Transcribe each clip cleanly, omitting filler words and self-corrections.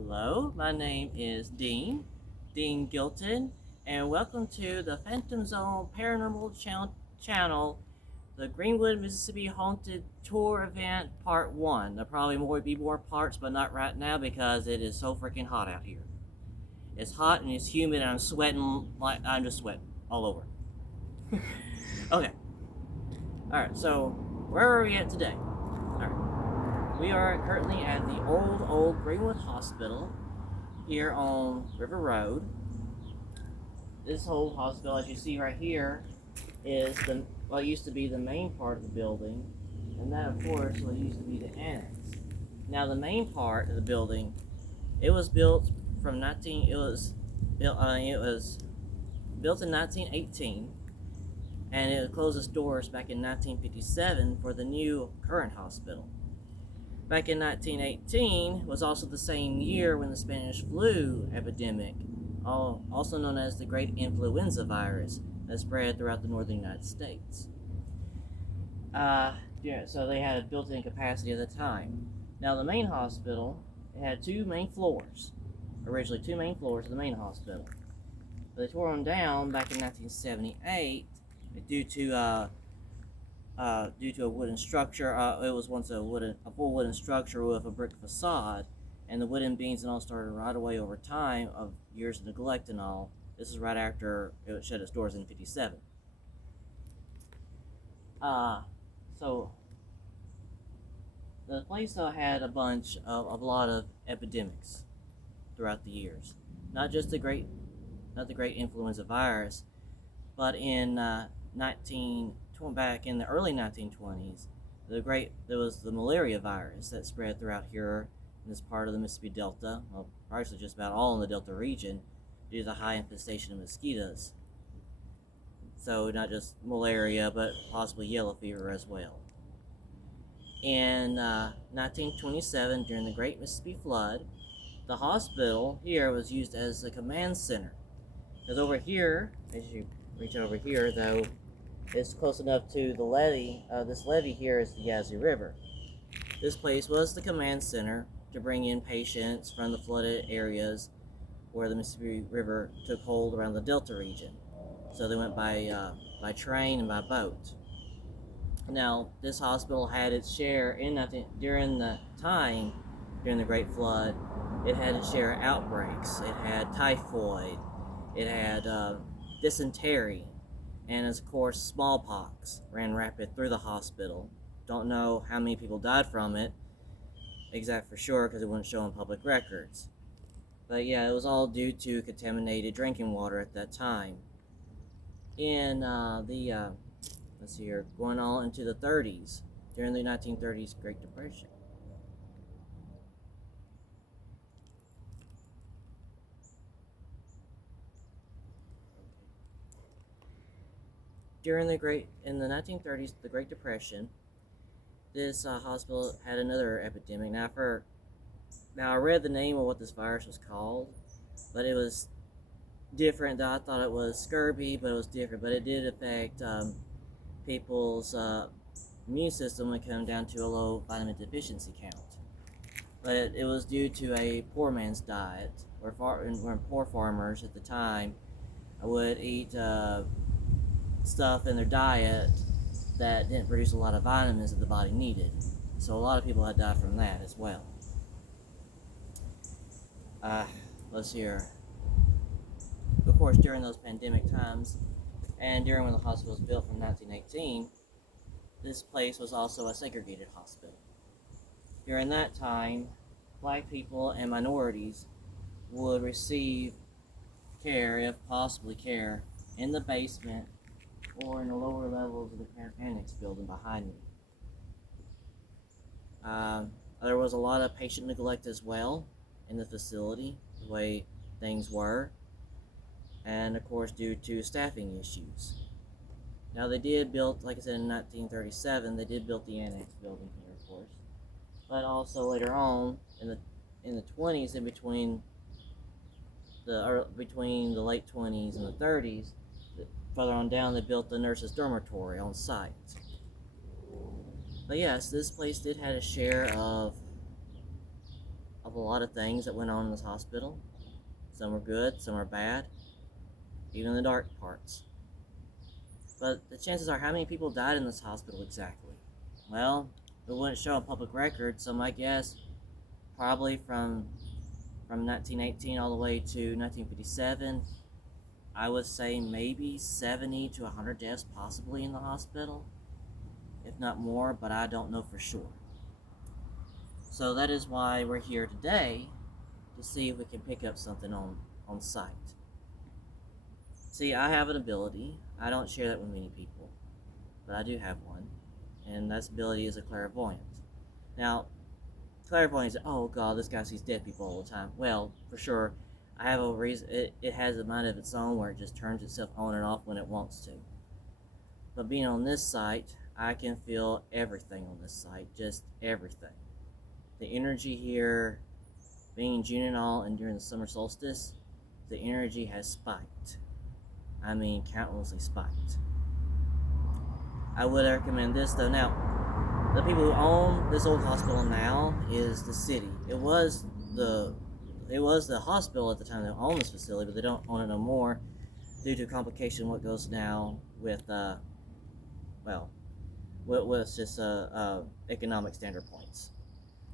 Hello, my name is Dean Gilton, and welcome to the Phantom Zone Paranormal channel, the Greenwood, Mississippi Haunted Tour Event Part 1. There'll probably be more parts, but not right now because it is so freaking hot out here. It's hot and it's humid and I'm sweating like I'm just sweating all over. Okay. Alright, so where are we at today? Alright. We are currently at the old Greenwood Hospital here on River Road. This whole hospital, as you see right here, is what used to be the main part of the building, and that, of course, what used to be the annex. Now, the main part of the building, it was built in 1918, and it closed its doors back in 1957 for the new current hospital. Back in 1918 was also the same year when the Spanish flu epidemic, also known as the Great Influenza virus, that spread throughout the northern United States. So they had a built-in capacity at the time. Now the main hospital, it had two main floors of the main hospital. But they tore them down back in 1978 due to a wooden structure. It was once a full wooden structure with a brick facade, and the wooden beams and all started to rot away over time of years of neglect and all. This is right after it shut its doors in 57. So the place had a lot of epidemics throughout the years. Not the great influenza virus, but back in the early 1920s, there was the malaria virus that spread throughout here in this part of the Mississippi Delta, well, partially just about all in the Delta region, due to the high infestation of mosquitoes. So not just malaria, but possibly yellow fever as well. In 1927, during the Great Mississippi Flood, the hospital here was used as a command center. Because over here, as you reach over here, though, it's close enough to the levee. This levee here is the Yazoo River. This place was the command center to bring in patients from the flooded areas where the Mississippi River took hold around the Delta region. So they went by train and by boat. Now, this hospital had its share during the Great Flood. It had its share of outbreaks. It had typhoid. It had dysentery. And of course, smallpox ran rapid through the hospital. Don't know how many people died from it, exact for sure, because it wouldn't show on public records. But yeah, it was all due to contaminated drinking water at that time. In let's see here, going on into the 30s, during the 1930s Great Depression. In the 1930s, the Great Depression, this hospital had another epidemic. Now I read the name of what this virus was called, but it was different. I thought it was scurvy, but it was different. But it did affect people's immune system when it came down to a low vitamin deficiency count. But it was due to a poor man's diet, where poor farmers at the time would eat stuff in their diet that didn't produce a lot of vitamins that the body needed. So a lot of people had died from that as well. Let's see here. Of course, during those pandemic times, and during when the hospital was built from 1918, this place was also a segregated hospital. During that time, black people and minorities would receive care, if possibly care, in the basement or in the lower levels of the annex building behind me. There was a lot of patient neglect as well in the facility, the way things were, and of course due to staffing issues. Now they did build, like I said, in 1937, they did build the annex building here, of course, but also later on in the 20s, in between the late 20s and the 30s, further on down, they built the nurses' dormitory on site. But yes, this place did have a share of of a lot of things that went on in this hospital. Some were good, some were bad, even the dark parts. But the chances are, how many people died in this hospital exactly? Well, it wouldn't show on public record, so my guess, probably from 1918 all the way to 1957, I would say maybe 70 to 100 deaths possibly in the hospital, if not more, but I don't know for sure. So that is why we're here today, to see if we can pick up something on site. See, I have an ability. I don't share that with many people, but I do have one, and that ability is a clairvoyant. Now, clairvoyance, oh god, this guy sees dead people all the time. Well, for sure, I have a reason. It has a mind of its own where it just turns itself on and off when it wants to. But being on this site, I can feel everything on this site, just everything. The energy here, being in June and all, and during the summer solstice, the energy has spiked. I mean, countlessly spiked. I would recommend this though. Now, the people who own this old hospital now is the city. It was the hospital at the time that owned this facility, but they don't own it no more due to complication. What goes now with with just economic standard points.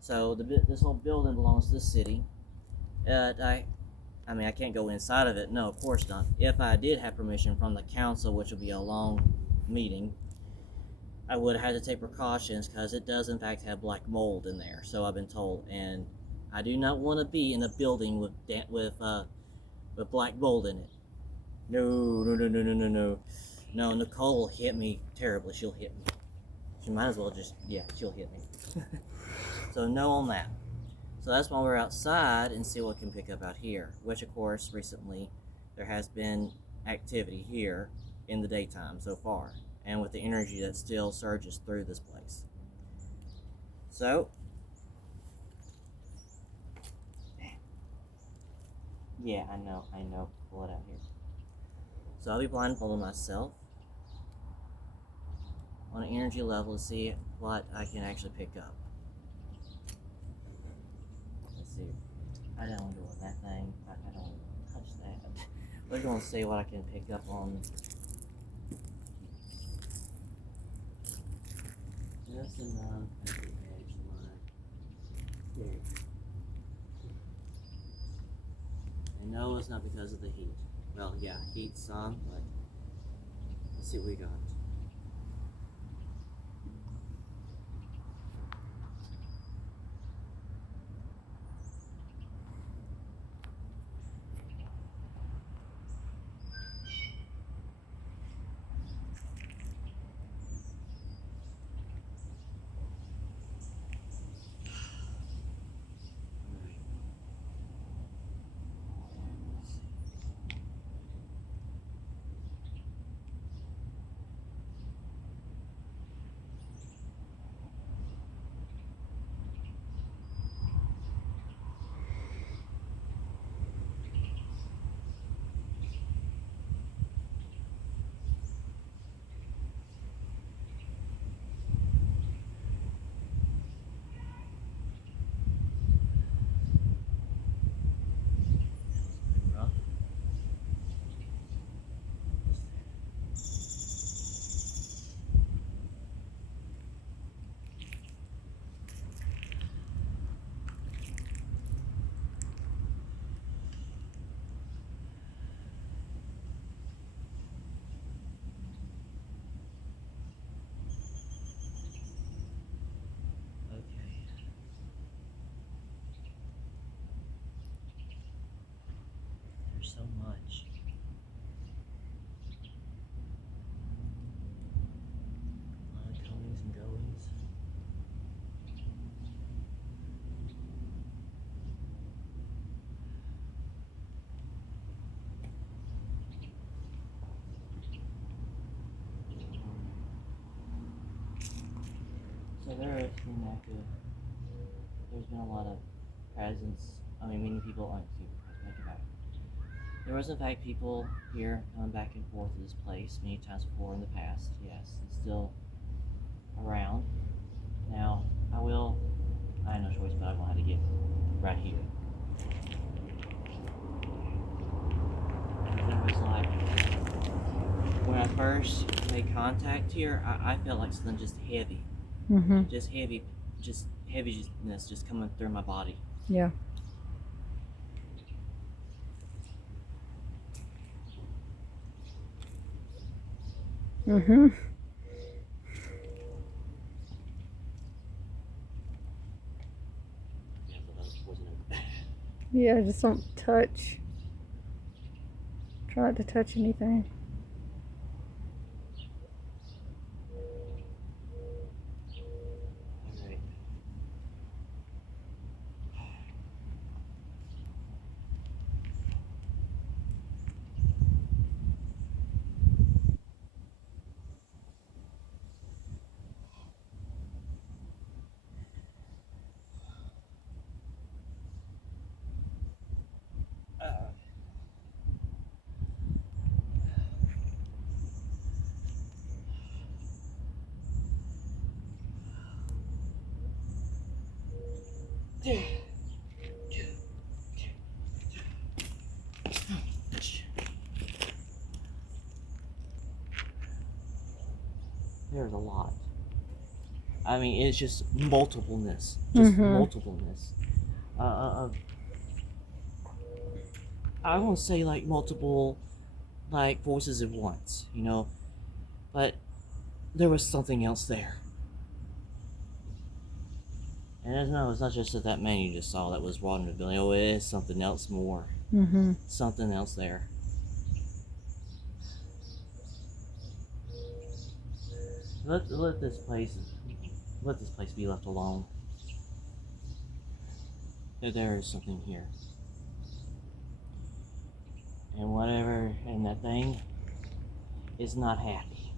So this whole building belongs to the city. I mean, I can't go inside of it. No, of course not. If I did have permission from the council, which would be a long meeting, I would have had to take precautions because it does in fact have black mold in there. So I've been told, and I do not want to be in a building with black mold in it. No, no, no, no, no, no, no. No, Nicole will hit me terribly. She'll hit me. She might as well she'll hit me. So no on that. So that's why we're outside and see what we can pick up out here, which of course recently there has been activity here in the daytime so far, and with the energy that still surges through this place. So, yeah, I know, pull it out here. So I'll be blindfolding myself on an energy level to see what I can actually pick up. I don't want to do that thing. I don't want to touch that. We're going to see what I can pick up on. Just enough at the edge line. There. I know it's not because of the heat. Well, yeah, heat some, but let's see what we got. So much. A lot of comings and goings. So there's been a lot of presence. I mean, many people aren't back. There was in fact people here coming back and forth to this place many times before in the past. Yes, it's still around. Now, I have no choice, but I'm going to have to get right here. It was like, when I first made contact here, I felt like something just heavy. Just heaviness just coming through my body. Yeah. Yeah, just don't touch. Try not to touch anything. Alright. There's a lot. I mean, it's just multipleness. Multipleness. I won't say like multiple, like, voices at once, you know, but there was something else there. And no, it's not just that man you just saw that was walking the building. Oh, it is something else more. Something else there. Let this place be left alone. There is something here. And whatever, and that thing is not happy.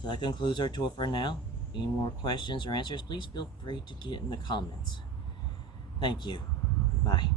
So that concludes our tour for now. Any more questions or answers, please feel free to get in the comments. Thank you. Bye.